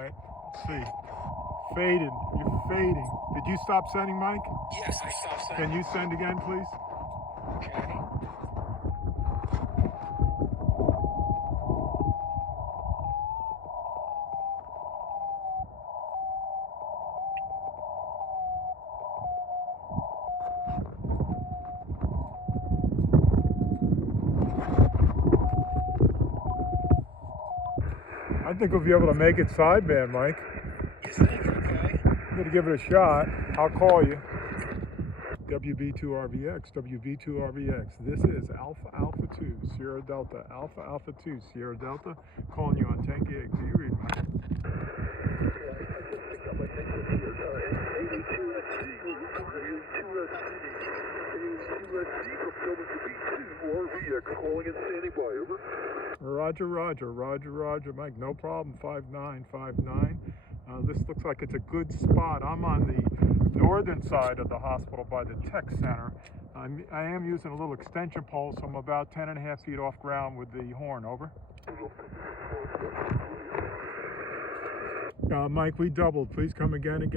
right, let's see. Faded, you're fading. Did you stop sending, Mike? Yes, I stopped sending. Can you send again, please? Okay. I think we'll be able to make it sideband, Mike. You think? Okay. I'm gonna give it a shot. I'll call you. WB2RVX, WB2RVX. This is Alpha Alpha 2, Sierra Delta, Alpha Alpha 2, Sierra Delta. Calling you on 10 gig. Do you read, Mike? Roger, Roger, Roger, Roger, Mike. No problem. 5959. This looks like it's a good spot. I'm on the northern side of the hospital by the tech center. I am using a little extension pole, so I'm about 10.5 feet off ground with the horn. Over. Mike, we doubled. Please come again.